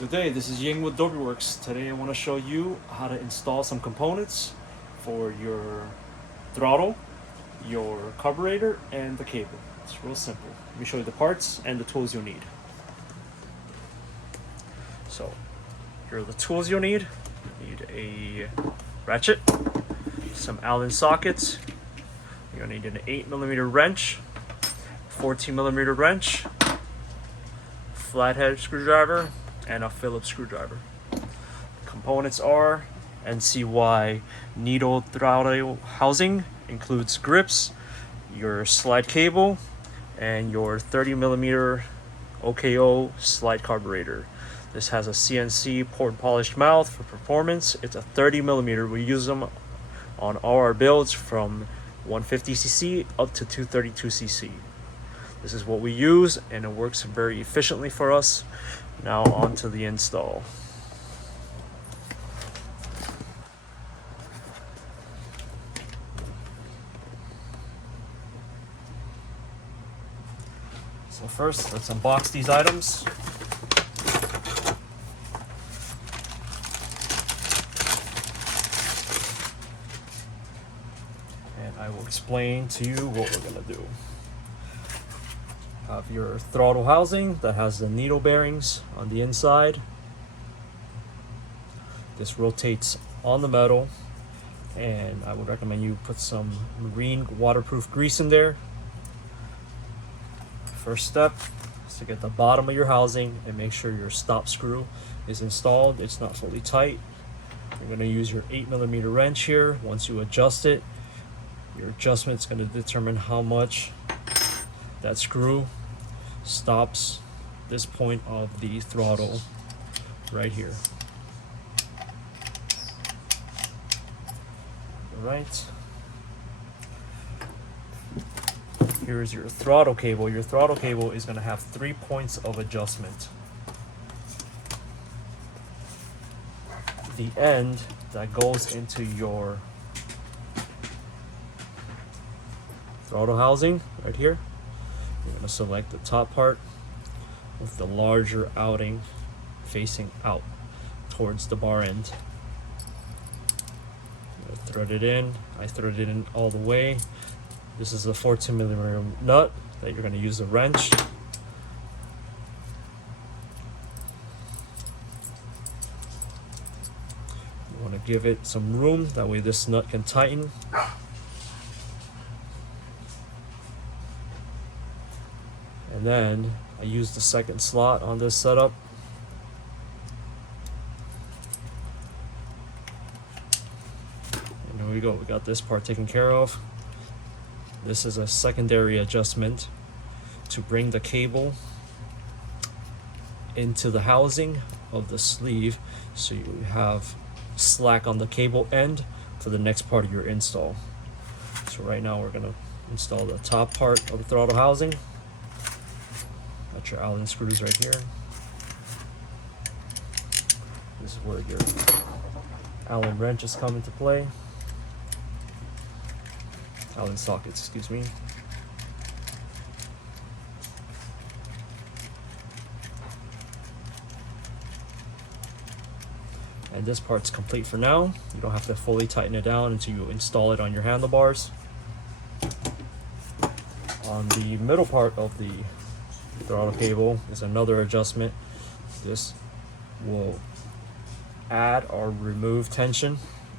Good day, this is Ying with Dorbyworks. Today I want to show you how to install some components for your throttle, your carburetor, and the cable. It's real simple. Let me show you the parts and the tools you'll need. So, here are the tools you'll need. You need a ratchet, some Allen sockets, you're going to need an 8mm wrench, 14mm wrench, flathead screwdriver, and a Phillips screwdriver. Components are NCY needle throttle housing, includes grips, your slide cable, and your 30mm OKO slide carburetor. This has a CNC poured polished mouth for performance. It's a 30mm. We use them on all our builds from 150cc up to 232cc. This is what we use, and it works very efficiently for us. Now on to the install. So first, let's unbox these items. And I will explain to you what we're gonna do. Have your throttle housing that has the needle bearings on the inside. This rotates on the metal, and I would recommend you put some marine waterproof grease in there. First step is to get the bottom of your housing and make sure your stop screw is installed. It's not fully tight. You're going to use your 8mm wrench here. Once you adjust it, your adjustment is going to determine how much that screw stops this point of the throttle right here. All right. Here's your throttle cable. Your throttle cable is going to have 3 points of adjustment. The end that goes into your throttle housing right here. You're going to select the top part with the larger outing facing out towards the bar end. Thread it in. I threaded it in all the way. This is a 14mm nut that you're going to use a wrench. You want to give it some room, that way this nut can tighten. And then I use the second slot on this setup. And there we go, we got this part taken care of. This is a secondary adjustment to bring the cable into the housing of the sleeve, so you have slack on the cable end for the next part of your install. So right now we're going to install the top part of the throttle housing. Got your Allen screws right here. This is where your Allen wrenches come into play. Allen sockets, excuse me. And this part's complete for now. You don't have to fully tighten it down until you install it on your handlebars. On the middle part of the throttle cable is another adjustment. This will add or remove tension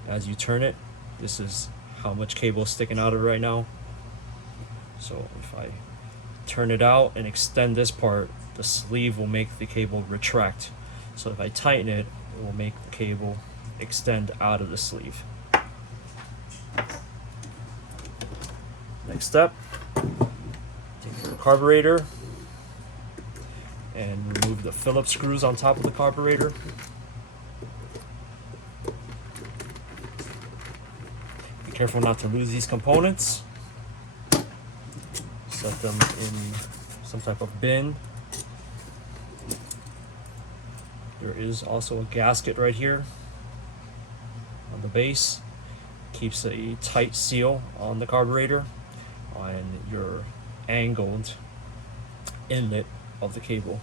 as you turn it. This is how much cable is sticking out of it right now. So if I turn it out and extend this part, the sleeve will make the cable retract. So if I tighten it, it will make the cable extend out of the sleeve. Next step, take your carburetor and remove the Phillips screws on top of the carburetor. Be careful not to lose these components. Set them in some type of bin. There is also a gasket right here on the base. Keeps a tight seal on the carburetor and your angled inlet of the cable.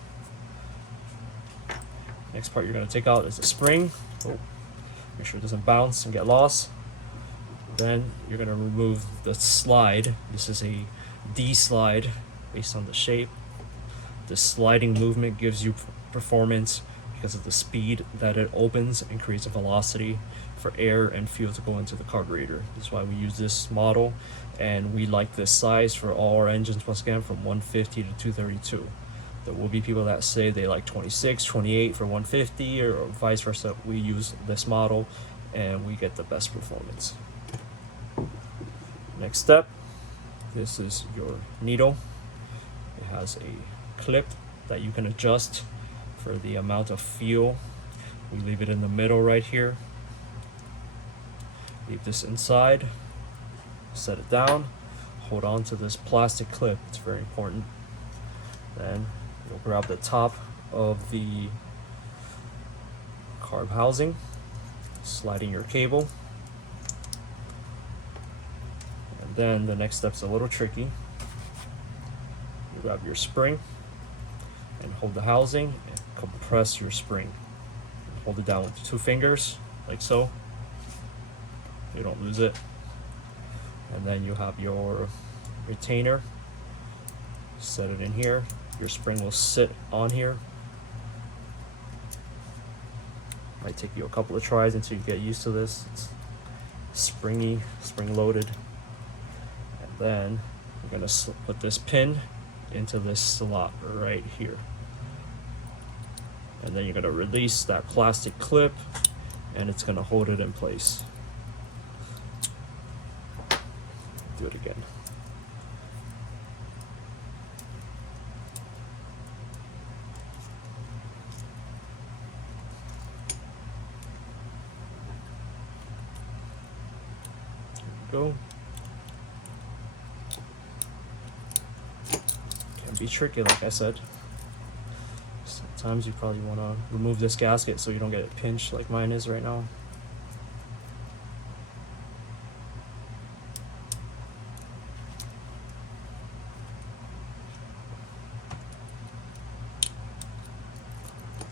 Next part you're going to take out is the spring. Oh, make sure it doesn't bounce and get lost. Then you're going to remove the slide. This is a D slide based on the shape. The sliding movement gives you performance because of the speed that it opens and creates a velocity for air and fuel to go into the carburetor. That's why we use this model, and we like this size for all our engines, once again, from 150 to 232. There will be people that say they like 26, 28 for 150 or vice versa. We use this model and we get the best performance. Next step, this is your needle. It has a clip that you can adjust for the amount of fuel. We leave it in the middle right here. Leave this inside, set it down, hold on to this plastic clip, it's very important. Then you'll grab the top of the carb housing, slide in your cable, and then the next step's a little tricky. You grab your spring and hold the housing and compress your spring. Hold it down with 2 fingers, like so. You don't lose it. And then you have your retainer. Set it in here. Your spring will sit on here. Might take you a couple of tries until you get used to this. It's springy, spring loaded. And then we're gonna put this pin into this slot right here. And then you're gonna release that plastic clip and it's gonna hold it in place. Do it again. There we go. Can be tricky, like I said. Sometimes you probably want to remove this gasket so you don't get it pinched like mine is right now.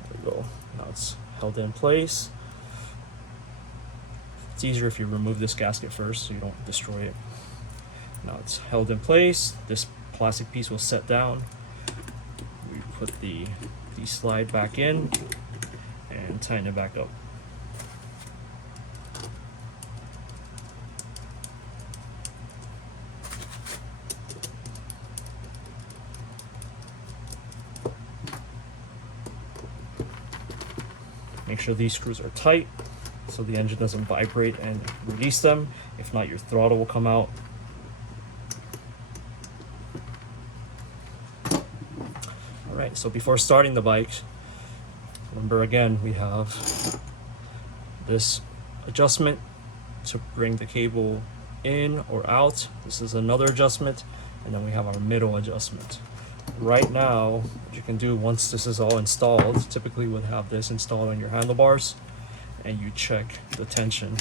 There we go. Now it's held in place. It's easier if you remove this gasket first so you don't destroy it. Now it's held in place. This plastic piece will set down. We put the slide back in and tighten it back up. Make sure these screws are tight so the engine doesn't vibrate and release them. If not, your throttle will come out. Alright, so before starting the bike, remember again, we have this adjustment to bring the cable in or out. This is another adjustment, and then we have our middle adjustment. Right now, what you can do once this is all installed, typically would have this installed on your handlebars, and you check the tension.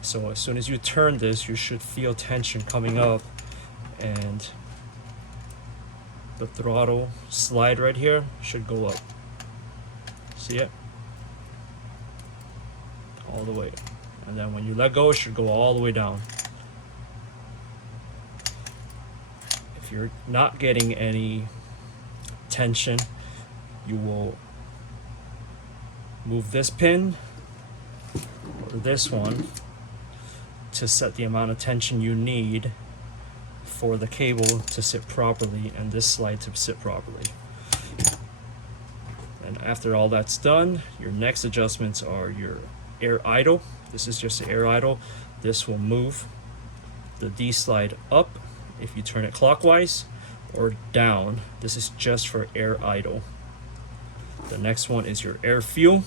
So as soon as you turn this, you should feel tension coming up, and the throttle slide right here should go up. See it? All the way. And then when you let go, it should go all the way down. If you're not getting any tension, you will move this pin or this one to set the amount of tension you need for the cable to sit properly and this slide to sit properly. And after all that's done, your next adjustments are your air idle. This is just the air idle. This will move the D slide up if you turn it clockwise, or down. This is just for air idle. The next one is your air fuel.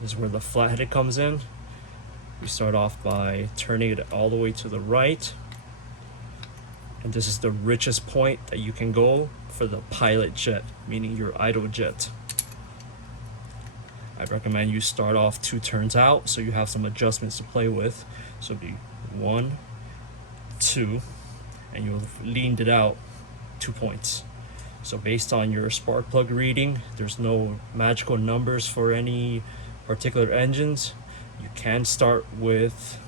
This is where the flathead comes in. We start off by turning it all the way to the right. And this is the richest point that you can go for the pilot jet, meaning your idle jet. I recommend you start off 2 turns out so you have some adjustments to play with. So it'll be 1, 2, and you'll have leaned it out 2 points. So based on your spark plug reading, there's no magical numbers for any particular engines. You can start with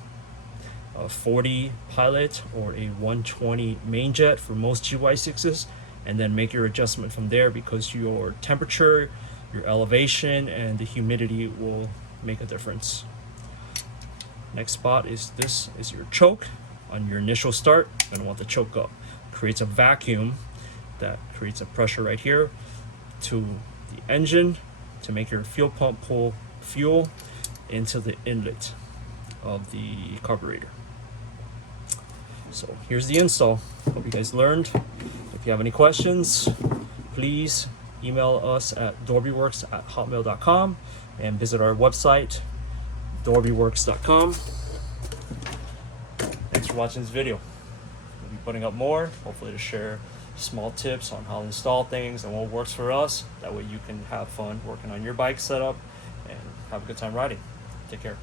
a 40 pilot or a 120 main jet for most GY6s, and then make your adjustment from there, because your temperature, your elevation, and the humidity will make a difference. Next spot is your choke. On your initial start, you're going to want the choke up. Creates a vacuum that creates a pressure right here to the engine to make your fuel pump pull fuel into the inlet of the carburetor. So here's the install. Hope you guys learned. If you have any questions, please email us at dorbyworks@hotmail.com and visit our website, dorbyworks.com. Thanks for watching this video. We'll be putting up more, hopefully to share small tips on how to install things and what works for us. That way you can have fun working on your bike setup and have a good time riding. Take care.